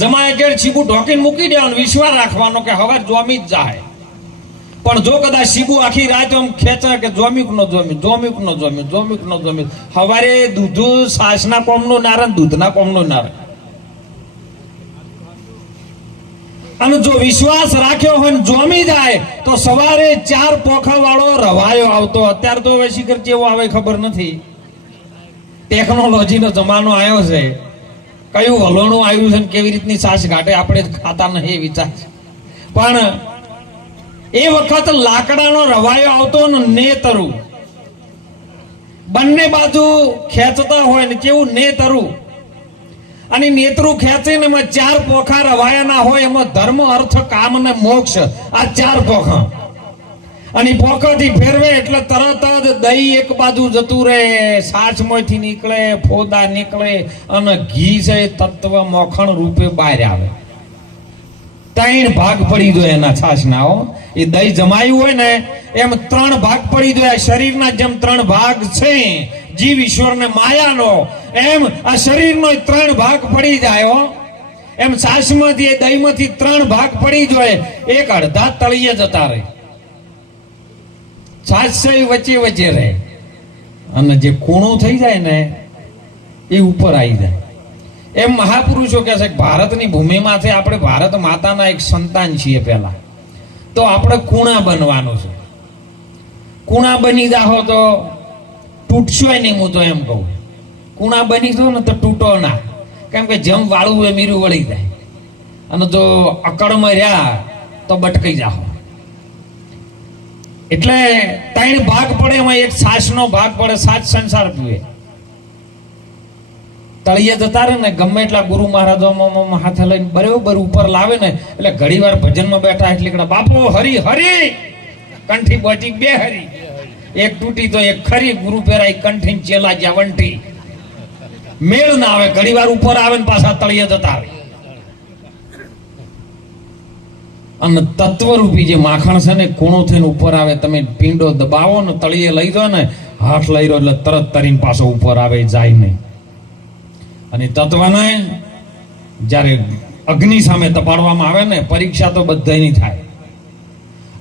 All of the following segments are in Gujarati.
જમાએ કે સીબુ ઢોકીને મૂકી દેવાનું, વિશ્વાસ રાખવાનો કે હવે જોમી જ જાય. પણ જો કદાચ સીબુ આખી રાત આમ ખેંચે કે જોમીક નો જોમી, જોમીક નો જોમી, જોમીક નો જોમી, સવારે દૂધ સાસના કોમનું નારે, દૂધના કોમનું નારે. અને જો વિશ્વાસ રાખ્યો હોય ને જોમી જાય તો સવારે 4 પોખા વાળો રવાયો આવતો. અત્યારે તો હવે શિખર કેવો આવે ખબર નથી. ટેકનોલોજીનો જમાનો આવ્યો છે, કયું વલણું આવ્યું છે ને કેવી રીતની સાસ ઘાટે આપણે ખાતા નહીં વિચાર. પણ એ વખત લાકડાનો રવાયો આવતો ને નેતરું, બંને બાજુ ખેંચતા હોય ને કેવું નેતરું, અને નેતરું ખેંચીને એમાં 4 પોખા રવાયાના હોય. એમાં ધર્મ, અર્થ, કામ ને મોક્ષ, આ 4 પોખા. અને પોખાથી ફેરવે એટલે તરત જ દહીં એક બાજુ જતું રહે, સાચમાંથી નીકળે, ફોદા નીકળે, અને ઘી છે તત્વ મોખણ રૂપે બહાર આવે. 3 ભાગ પડી જાય એના છાશના. એ દહીં જમાયું હોય ને એમ 3 ભાગ પડી જાય. શરીરના જેમ 3 ભાગ છે જીવ ઈશ્વર ને માયાનો, એમ આ શરીરનો 3 ભાગ પડી જાય. એમ છાશમાંથી એ દહીંમાંથી 3 ભાગ પડી જાય. એક અડધા તળિયે જતા રહે, છાશ છે વચ્ચે વચ્ચે રહે, અને જે કૂણું થઈ જાય ને એ ઉપર આવી જાય. એમ મહાપુરુષો કહે છે કે ભારતની ભૂમિમાંથી આપણે ભારત માતાના એક સંતાન છીએ. પહેલા તો આપણે કૂણા બનવાનું છે. કૂણા બની જાઓ તો તૂટશો નહીં. હું તો એમ કહું, કૂણા બની જાઓ ને તો તૂટો ના, કેમ કે જેમ વાળું એ મીરું વળી જાય. અને જો અકડમાં રહ્યા તો બટકાઈ જાઓ. એટલે 3 ભાગ પડે, એમાં એક છાશનો ભાગ પડે. સાચ સંસાર પીવે, તળિયે જતા રહે ને ગમે એટલા ગુરુ મહારાજો હાથે લઈને બરોબર ઉપર લાવે ને, એટલે ઘડી વાર ભજનમાં બેઠા એટલે બાપુ હરી હરી, કંઠી બચી 2 હરી, એક તૂટી તો એક ખરી. ગુરુ પેરાઈ કંઠી ચેલા જ્યાં વંઠી, મેળ ના આવે. ઘડી વાર ઉપર આવે ને પાછા તળિયે જતા આવે. અને તત્વરૂપી જે માખણ છે ને કૂણો થઈને ઉપર આવે. તમે પીંડો દબાવો ને તળિયે લઈ દો ને, હાથ લઈ દો એટલે તરત તરીને પાછો ઉપર આવે, જાય નહીં. અને તત્વને જ્યારે અગ્નિ સામે તપાડવામાં આવે ને, પરીક્ષા તો બધાની થાય.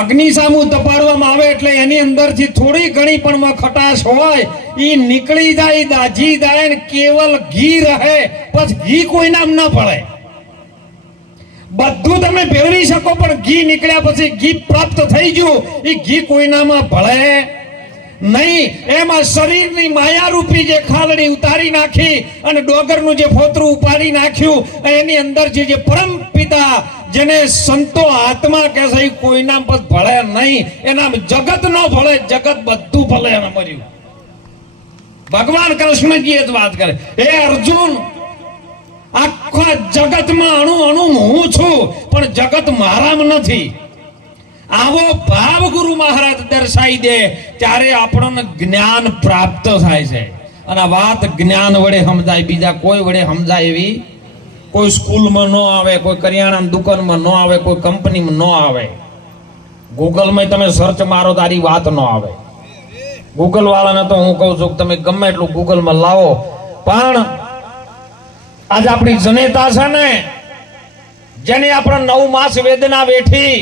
અગ્નિ સામે તપાડવામાં આવે એટલે એની અંદરથી થોડી ઘણી પણ ખટાશ હોય એ નીકળી જાય, દાજી જાય ને કેવલ ઘી રહે. પછી ઘી કોઈ નામ ના પડે. બધું તમે ભેળવી શકો પણ ઘી નીકળ્યા પછી ઘી પ્રાપ્ત થઈ ગયું, એ ઘી કોઈનામાં ભળે નહીં. એમાં શરીરની માયારૂપી જે ખાલડી ઉતારી નાખી અને ડોગરનું જે ફોતરું ઉપાડી નાખ્યું, એની અંદર જે પરમ પિતા જેને સંતો આત્મા કહે છે, એ કોઈના પર ભળે નહીં. એના જગત ન ભળે, જગત બધું ભલે. એને મર્યું ભગવાન કૃષ્ણજી જ વાત કરે, હે અર્જુન, આખા જગતમાં અણુ અણુ હું છું, પણ જગત મારામાં નથી. આવો ભાવ ગુરુ મહારાજ દર્શાવી દે ત્યારે આપણને જ્ઞાન પ્રાપ્ત થાય છે. અને આ વાત જ્ઞાન વડે સમજાય, બીજા કોઈ વડે સમજાય એવી કોઈ સ્કૂલમાં ન આવે, કોઈ કરિયાણાની દુકાનમાં ન આવે, કોઈ કંપનીમાં ન આવે. ગૂગલમાં તમે સર્ચ મારો તારી વાત ન આવે. ગૂગલ વાળાને તો હું કહું છું કે તમે ગમે એટલું ગૂગલમાં લાવો, પણ આજ આપણી જનેતા છે ને, જેને આપણે 9 માસ વેદના વેઠી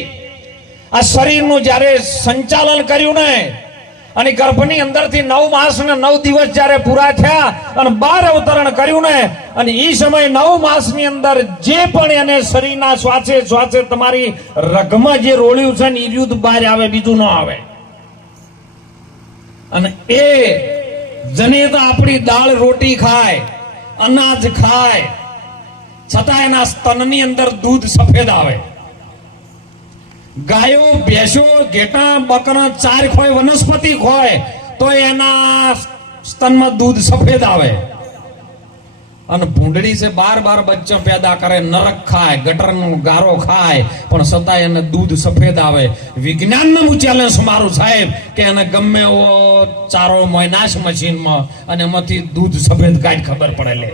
આ શરીરનું જ્યારે સંચાલન કર્યું ને, અને ગર્ભની અંદરથી 9 માસ ને 9 દિવસ જ્યારે પૂરા થયા અને 12 અવતરણ કર્યું ને, અને એ સમય 9 માસની અંદર જે પણ એને શરીરના શ્વાસે શ્વાસે તમારી રગમાં જે રોળ્યું છે ને એ યુદ્ધ બહાર આવે, બીજું ન આવે. અને એ જનેતા આપણી દાળ રોટી ખાય, અનાજ ખાય, છતાં એના સ્તનની અંદર દૂધ સફેદ આવે. ગાયો, ભેંસો, ઘેટા, બકરા, 4 ખોય વનસ્પતિ ખોય તો એના સ્તનમાં દૂધ સફેદ આવે. અને ભૂંડડી છે 12 બચ્ચા પેદા કરે, નરક ખાય, ગટરનો ગારો ખાય, પણ છતાં એને દૂધ સફેદ આવે. વિજ્ઞાનનું હું ચેલેન્જ મારું સાહેબ કે એને ગમે એવો ચારો મોયનાશ મશીનમાં અને એમાંથી દૂધ સફેદ કાઢ ખબર પડે લે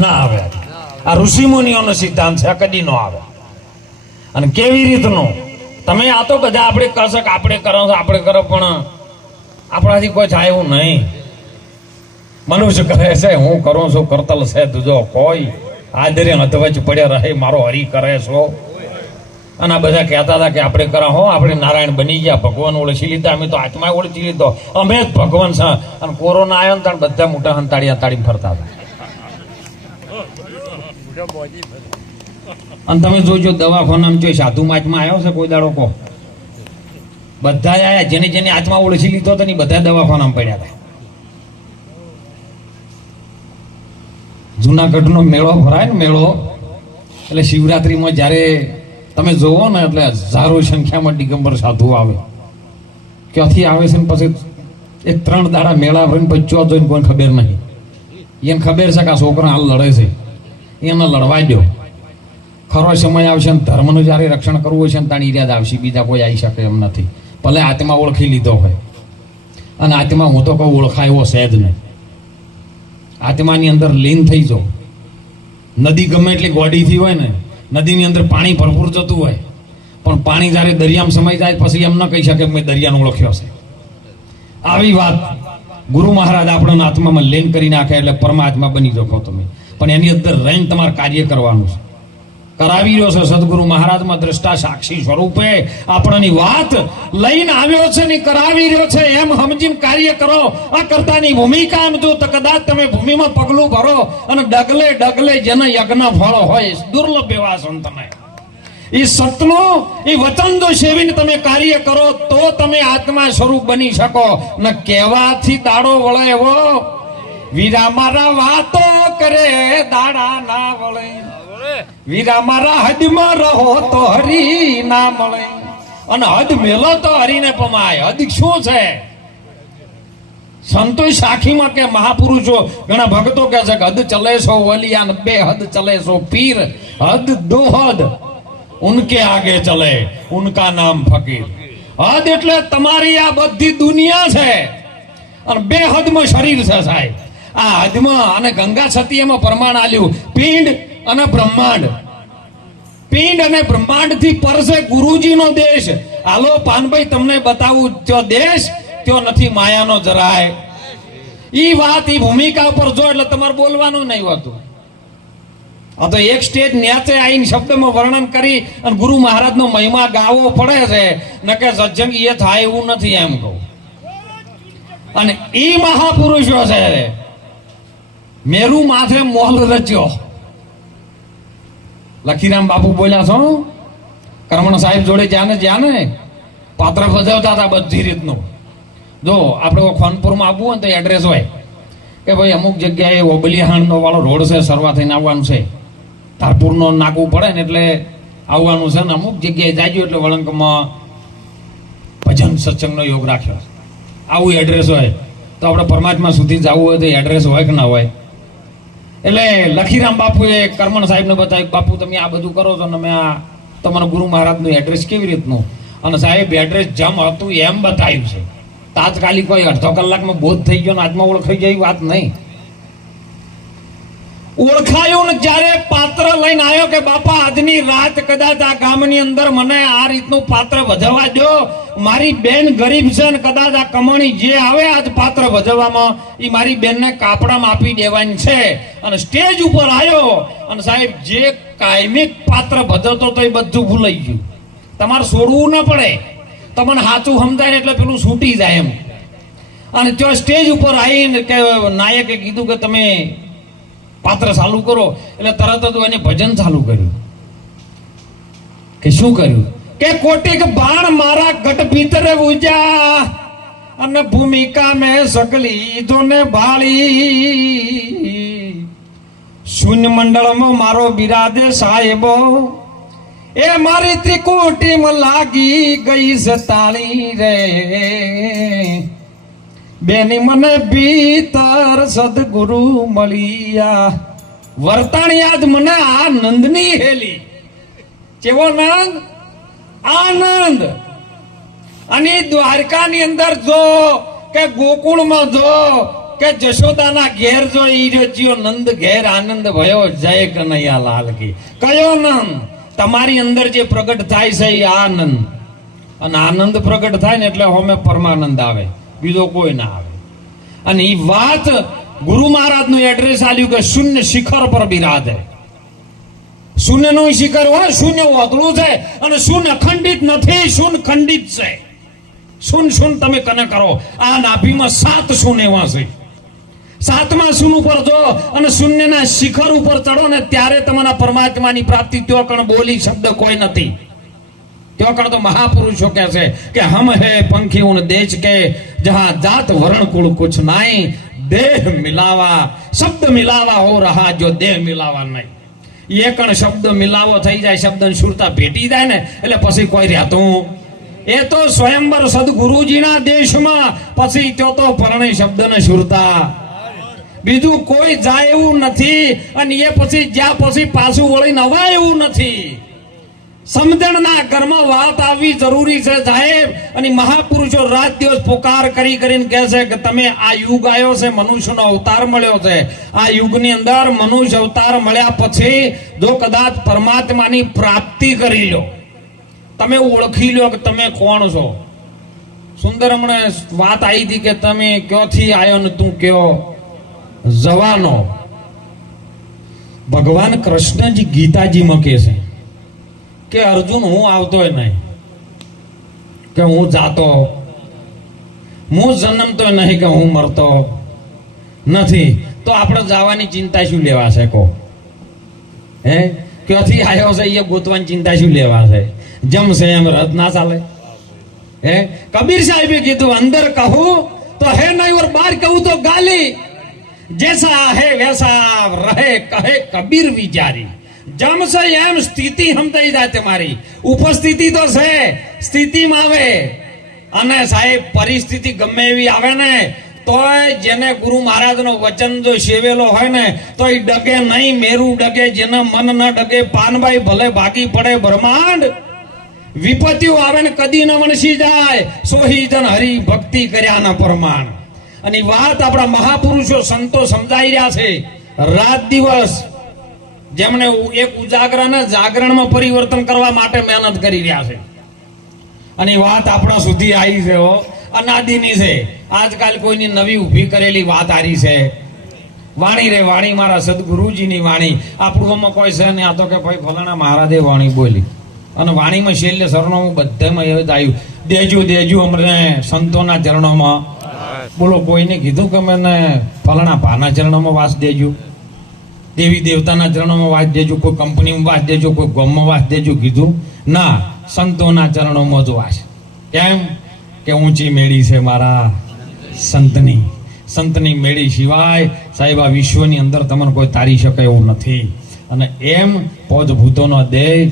ના આવે. આ ઋષિ મુનિઓનો સિદ્ધાંત છે, કદી નો આવે. અને કેવી રીતનો તમે આ તો બધા આપણે કહેશો કે આપણે કરો આપણે કરો, પણ આપણાથી કોઈ થાય એવું નહીં. મનુષ્ય કહે છે હું કરું છું કરતલ છે તુજો કોઈ આદરે અધવચ પડ્યા રહે મારો હરી કરે છો. અને આ બધા કહેતા હતા કે આપણે કરા હો, આપણે નારાયણ બની ગયા, ભગવાન ઓળખી લીધા, અમે તો આત્મા ઓળખી લીધો, અમે જ ભગવાન છે. અને કોરોના આવ્યો ને ત્યારે બધા મોટા હંતાડી ફરતા હતા. અને તમે જોજો દવાખાનામાં જોઈ સાધુ માચમાં આવ્યો છે કોઈ દાડો કહો? બધા આયા, જેને જેને આત્મા ઓળખી લીધો હતો ને બધા દવાખાનામાં પડ્યા હતા. જુનાગઢનો મેળો ભરાય ને, મેળો એટલે શિવરાત્રીમાં જ્યારે તમે જોવો ને એટલે હજારો સંખ્યામાં દિગંબર સાધુ આવે. ક્યાંથી આવે છે ને પછી એક 3 દાડા મેળા ભરીને પછી જોઈને કોઈ ખબર નહીં. એને ખબર છે કે આ છોકરા હાલ લડે છે, એને લડવા દો. ખરો સમય આવશે ને ધર્મનું જ્યારે રક્ષણ કરવું હશે ને તાણી ઈરાદ આવશે, બીજા કોઈ આવી શકે એમ નથી. ભલે આત્મા ઓળખી લીધો હોય, અને આત્મા હું તો કહું ઓળખાયો છે જ નહીં. આત્માની અંદર લીન થઈ જાઓ. નદી ગમે એટલી ગોડીથી હોય ને, નદીની અંદર પાણી ભરપૂર જતું હોય, પણ પાણી જ્યારે દરિયામાં સમાઈ જાય પછી એમ ન કહી શકે મેં દરિયાને ઓળખ્યો છે. આવી વાત ગુરુ મહારાજ આપણને આત્મામાં લીન કરી નાખે એટલે પરમાત્મા બની શકો તમે. પણ એની અંદર રહીને તમારે કાર્ય કરવાનું છે. કરાવી રહ્યો છે સદગુરુ મહારાજમાં દ્રષ્ટા સાક્ષી સ્વરૂપે આપણની વાત લઈને આવ્યો છે ને કરાવી રહ્યો છે એમ સમજીને કાર્ય કરો. આ કર્તાની ભૂમિકા એમ જો તો કદાચ તમે ભૂમિમાં પગલું ભરો અને ડગલે ડગલે જેને યજ્ઞ ફળ હોય દુર્લભ એવા સંતને એ સતનો એ વચન જો સેવીને તમે કાર્ય કરો તો તમે આત્મા સ્વરૂપ બની શકો. ને કહેવાથી દાડો વળે એવો વીરા મારા વાતો કરે દાડા ના વળે, વીરા મારા હદમાં રહો તો હરી ના મળે, અને હદ મેલો તો હરીને પમાય. હદ શું છે? સંતોષ સાખીમાં કે મહાપુરુષો ઘણા ભક્તો કહે છે કે હદ ચલે સો વલિયા ને બે હદ ચલે સો પીર, હદ દો હદ ઉનકે આગે ચલે ઉનકા નામ ફકીર. હદ એટલે તમારી આ બધી દુનિયા છે, અને બે હદમાં શરીર છે સાહેબ. આ હદમાં અને ગંગા સતી એમાં પ્રમાણ આલ્યું પિંડ અને બ્રહ્માંડ. પિંડ અને બ્રહ્માંડ થી પર છે ગુરુજીનો દેશ. હાલો પાનભાઈ તમને બતાવું, જો દેશ ત્યો નથી માયાનો જરાય. ઈ વાત ઈ ભૂમિકા પર જો એટલે તમારે બોલવાનું નહીં હોતું. આ તો એક સ્ટેજ ન્યાચે આવીને શબ્દમાં વર્ણન કરી અને ગુરુ મહારાજનો મહિમા ગાવો પડે છે, ન કે સજ્જન એ થાય એવું નથી એમ કહું. અને ઈ મહાપુરુષો છે મેરુ માથે મોલ રચ્યો. લખીરામ બાપુ બોલ્યા છો કરમણ સાહેબ જોડે જ્યાં ને પાત્ર ભજવતા હતા બધી રીતનું. જો આપણે ખોનપુરમાં આવવું હોય તો એડ્રેસ હોય કે ભાઈ અમુક જગ્યાએ ઓબલિયાહાણનો વાળો રોડ છે, સરવા થઈને આવવાનું છે, ધારપુરનો નાકવું પડે ને એટલે આવવાનું છે, ને અમુક જગ્યાએ જાજો એટલે વળંકમાં ભજન સત્સંગનો યોગ રાખ્યો. આવું એડ્રેસ હોય તો આપણે પરમાત્મા સુધી જવું હોય તો એડ્રેસ હોય કે ના હોય. એટલે લખીરામ બાપુએ કરમણ સાહેબને બતાવ્યું, બાપુ તમે આ બધું કરો છો ને મેં આ તમારા ગુરુ મહારાજનું એડ્રેસ કેવી રીતનું, અને સાહેબ એડ્રેસ જમ હતું એમ બતાવ્યું છે. તાત્કાલિક કોઈ અડધો કલાકમાં બોધ થઈ ગયો ને આત્મા ઓળખાઈ જાય વાત નહીં. ઓળખાયું ને જ્યારે પાત્ર લઈને આવ્યો કે બાપા આજની રાત કદાચ આ ગામની અંદર મને આ રીતનું પાત્ર ભજવવા દો, મારી બેન ગરીબ છે ને કદાચ આ કમાણી જે આવે આજ પાત્ર ભજવવામાં એ મારી બેનને કાપડામાં આપી દેવાની છે. અને સ્ટેજ ઉપર આવ્યો અને સાહેબ જે કાયમિક પાત્ર ભજવતો તો એ બધું ભૂલાઈ ગયું. તમારે છોડવું ના પડે, તમને સાચું સમજાય એટલે પેલું છૂટી જાય એમ. અને ત્યાં સ્ટેજ ઉપર આવીને કે નાયકે કીધું કે તમે પાત્ર ચાલુ કરો, એટલે તરત જ એને ભજન ચાલુ કર્યું. કે શું કર્યું કે કોટિક બાણ મારા ગઢ ભીતરે ઉજા અને ભૂમિકા મેં સકલી જોને ભાળી, શૂન્ય મંડળમાં મારો બિરાજે સાહેબો એ મારી ત્રિકુટીમાં લાગી ગઈ છે તાળી રે, બેની મને ભીતર સદગુરુ મળ્યા. વર્તાણી આજ મને આનંદની હેલી. કેવો નંદ? આનંદ. અને દ્વારકાની અંદર જો કે ગોકુળમાં જો કે જશોદાના ઘેર જો ઈ રચ્યો નંદ ઘેર આનંદ ભયો જય કનૈયા લાલ કી. કયો નંદ? તમારી અંદર જે પ્રગટ થાય છે એ આનંદ. અને આનંદ પ્રગટ થાય ને એટલે હોમે પરમાનંદ આવે, બીજો કોઈ ના આવે. અને એ વાત ગુરુ મહારાજ નું એડ્રેસ આલ્યું કે શૂન્ય શિખર પર બિરાજે. શૂન્યનું શિખર હોય, શૂન્ય ઓગળું છે અને શૂન્ય ખંડિત નથી, શૂન્ય ખંડિત છે. શૂન તમે કને કરો, આ નાભીમાં 7 શૂન એવા છે. 7મા શૂન ઉપર જો અને શૂન્યના શિખર ઉપર ચડો ને ત્યારે તમારા પરમાત્માની પ્રાપ્તિ. ત્યો કણ બોલી શબ્દ કોઈ નથી. ત્યો કણ તો મહાપુરુષો કહે છે કે હમ હે પંખી ઉન દેશ કે જહાં જાત વરણ કુળ કુછ નાઈ, દેહ મિલાવા શબ્દ મિલાવા હો રહા જો દેહ મિલાવા નહીં. એ કણ શબ્દ મિલાવો થઈ જાય, શબ્દની સુરતા ભેટી જાય ને એટલે પછી કોઈ રહેતું. એ તો સ્વયંવર સદગુરુજીના દેશમાં પછી ત્યો તો પરણે શબ્દને સુરતા. બીજું કોઈ જાય એવું નથી અને એ પછી જ્યાં પછી પાછું વળી નવા એવું નથી. સમજણના ઘરમાં વાત આવવી જરૂરી છે સાહેબ. અને મહાપુરુષો રાત દિવસ પુકાર કરી કરીને કહે છે કે તમે આ યુગ આવ્યો છે, મનુષ્યનો અવતાર મળ્યો છે. આ યુગની અંદર મનુષ્ય અવતાર મળ્યા પછી જો કદાચ પરમાત્માની પ્રાપ્તિ કરી લો, તમે ઓળખી લો કે તમે કોણ છો. સુંદર હમણાં વાત આવી હતી કે તમે ક્યોથી આવ્યો ને તું કયો જવાનો. ભગવાન કૃષ્ણજી ગીતાજીમાં કહે છે કે અર્જુન હું આવતોય નહીં, કે હું જાતો, હું જન્મતો નહીં, કે હું મરતો નથી. તો આપણે જવાની ચિંતા શું લેવા છે? કહો હે, ક્યાંથી આવ્યો છે એ ગોતવાની ચિંતા શું લેવા છે? જમશે એમ રથ ના ચાલે. હે, કબીર સાહેબે કીધું અંદર કહું તો હે નહીં ઓર બહાર કહું તો ગાલી, जैसा है वैसा रहे कहे कबीर विचारी. जमसे एम સ્થિતિ સમજાઈ જાય તમારી. ઉપસ્થિતિ તો છે, સ્થિતિમાં આવે. અને સાહેબ પરિસ્થિતિ ગમે એવી આવે ને તોય જેને ગુરુ મહારાજનો વચન જો સેવેલો હોય ને તો એ ડગે નહીં, મેરું ડગે, જેના મન ન ડગે. પાનભાઈ ભલે ભાગી પડે બ્રહ્માંડ, વિપત્તિઓ આવે ને કદી ન વણસી જાય. સોહી જન હરિ ભક્તિ કર્યા ના પ્રમાણ. અને વાત આપણા મહાપુરુષો સંતો સમજાઈ રહ્યા છે રાત દિવસ, જેમણે એક ઉજાગરાને જાગરણમાં પરિવર્તન કરવા માટે મહેનત કરી રહ્યા છે. અને વાત આપણા સુધી આવી છે, અનાદિની છે. આજકાલ કોઈની નવી ઊભી કરેલી વાત આરી છે. વાણી રે વાણી, મારા સદગુરુજીની વાણી. આપણું કોઈ છે ને આ તો કે ભાઈ ફલાણા મહારાજે વાણી બોલી. અને વાણીમાં શૈલ્ય શરણોમાં બધામાં એવું જ આવ્યું, દેજો દેજો અમને સંતોના ચરણોમાં. બોલો કોઈને કીધું કે મને ફલાણા ભાના ચરણોમાં વાસ દેજો, દેવી દેવતાના ચરણોમાં વાસ દેજો, કોઈ કંપનીમાં વાસ દેજો, કોઈ ગામમાં વાસ દેજો કીધું? ના, સંતોના ચરણોમાં જ વાસ. કેમ કે ઊંચી મેળી છે મારા સંતની. સંતની મેળી સિવાય સાહેબ આ વિશ્વની અંદર તમને કોઈ તારી શકે એવું નથી. અને એમ પોચ ભૂતોનો દેહ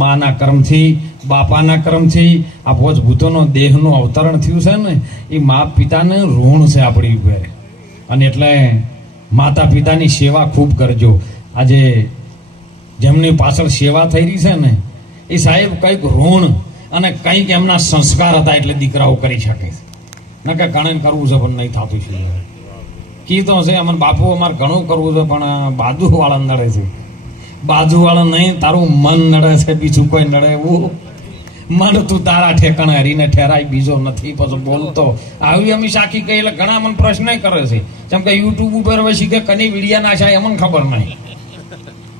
માના કર્મથી, બાપાના કર્મથી આ પોચ ભૂતોનો દેહનું અવતરણ થયું છે ને, એ મા પિતાને ઋણ છે આપણી ઉપર. અને એટલે માતા પિતાની સેવા ખૂબ કરજો. આજે જેમની પાછળ સેવા થઈ રહી છે ને એ સાહેબ કંઈક ઋણ અને કંઈક એમના સંસ્કાર હતા એટલે દીકરાઓ કરી શકે છે. ન કે ઘણે કરવું છે પણ નહીં થતું છે. કીધો છે અમને બાપુ અમારે ઘણું કરવું છે પણ બાજુવાળા નડે છે. બાજુવાળા નહીં, તારું મન નડે છે, બીજું કોઈ નડે એવું મન તું તારા ઠેકાણે હરીને ઠેરાય, બીજો નથી પછી બોલતો. આવી અમે સાખી કહી એટલે ઘણા મને પ્રશ્ન કરે છે, જેમ કે યુટ્યુબ ઉપર હવે શીખે કની વિડીયા નાખાય એમને ખબર નહીં.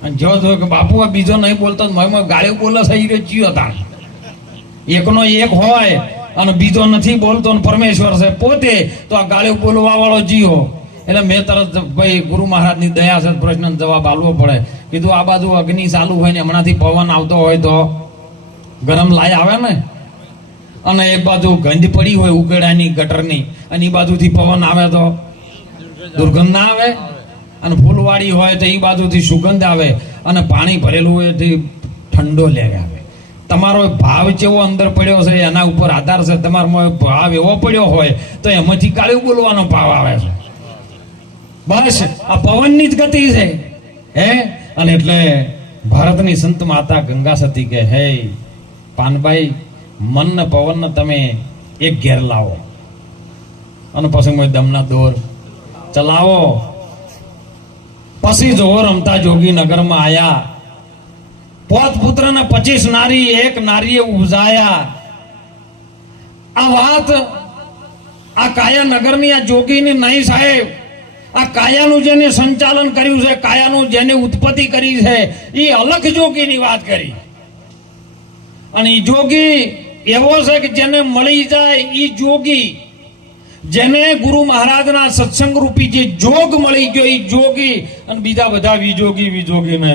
અને જો કે બાપુ આ બીજો નહીં બોલતો, ગાળ્યો બોલે છે એ જીઓ હતા. એકનો એક હોય અને બીજો નથી બોલતો ને પરમેશ્વર છે પોતે, તો આ ગાળ્યો બોલવા વાળો જીઓ. એટલે મેં તરત ભાઈ ગુરુ મહારાજની દયા છે, પ્રશ્નનો જવાબ આપવો પડે. કીધું આ બાજુ અગ્નિ ચાલુ હોય ને હમણાંથી પવન આવતો હોય તો ગરમ લાય આવે ને, અને એક બાજુ ગંધ પડી હોય ઉકેડાની ગટરની અને એ બાજુથી પવન આવે તો દુર્ગંધ ના આવે. અને ફૂલવાડી હોય તો એ બાજુથી સુગંધ આવે, અને પાણી ભરેલું હોય તો ઠંડો લેવે આવે. તમારો ભાવ કેવો અંદર પડ્યો છે એના ઉપર આધાર છે. તમારો ભાવ એવો પડ્યો હોય તો એમાંથી કાળું બોલવાનો ભાવ આવે છે. બસ આ પવનની જ ગતિ છે. હે, અને એટલે ભારતની સંત માતા ગંગા સતી કે હે પાનભાઈ, મન ને પવન ને તમે એક ઘેર લાવો અને પછી દમના દોર ચલાવો. પછી જોવો રમતા જોગી નગરમાં આયા, પોત પુત્ર ને 25 નારી એક નારીએ ઉપજાયા. આ વાત આ કાયા નગરની આ જોગીની નહીં સાહેબ, આ કાયાનું જેને સંચાલન કર્યું છે, કાયાનું જેને ઉત્પત્તિ કરી છે, એ અલગ જોગીની વાત કરી. અને એ જોગી એવો છે કે જેને મળી જાય એ જોગી, જેને ગુરુ મહારાજના સત્સંગ રૂપી જે જોગ મળી ગયો એ જોગી, અને બીજા બધા વિજોગી ને